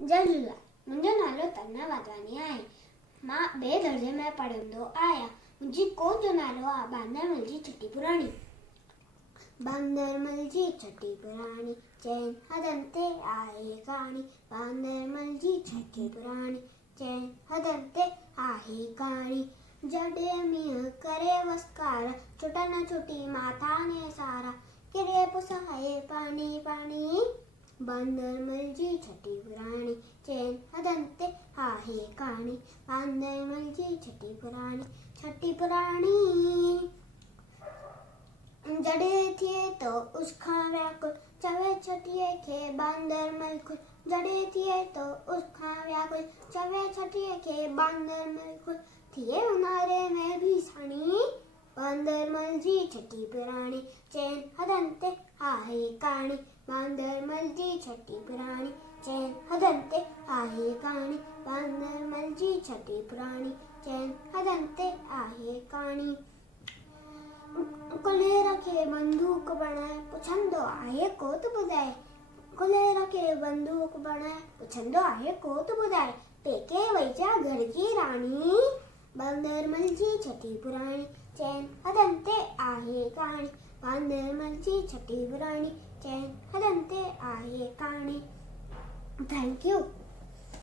जय झूलेलाल। मुंहिंजो नालो तन्ना वाधवानी आहे। मां ॿिए दर्जे में पढ़ंदो आहियां। मुंहिंजी कोच जो नालो आहे बांदरमल जी छठी पुराणी। बांदरमल जी छठी पुराणी चैन हदन ते आहे कहाणी। बांदरमल जी छठी पुराणी चैन हदन ते आहे कहाणी। जॾहिं मींहुं करे वसकार छुटा न छुटी माथा ने सारा किरे पुसाए पाणी पाणी। बांदरमल जी छठी पुराणी चैन हदन ते आहे कहाणी। बांदरमल जी छठी पुराणी जॾहिं थिए तो उसखां व्याकुल चवे छठीअ खे बांदरमल खुल। जॾहिं थिए तो उसखां व्याकुल चवे छठीअ खे बांदरमल खुल। थिए ऊन्हारे में भी साणी बांदरमल जी छठी पुराणी चैन हदन ते आहे कहाणी। बांदरमल जी छठी पुराणी चैन हदन ते आहे कहाणी। बांदरमल जी छठी पुराणी चैन हदन ते आहे कहाणी। कुलेर खे बंदूक बणाए पुछंदो आहे को त ॿुधाए। कुलेर खे बंदूक बणाए पुछंदो आहे को त ॿुधाए। पेके वई जा घर जी राणी बांदरमल जी छठी पुराणी चैन हदन ते आहे कहाणी। बांदरमल जी छठी पुराणी चैन हदन ते आहे कहाणी। Thank you.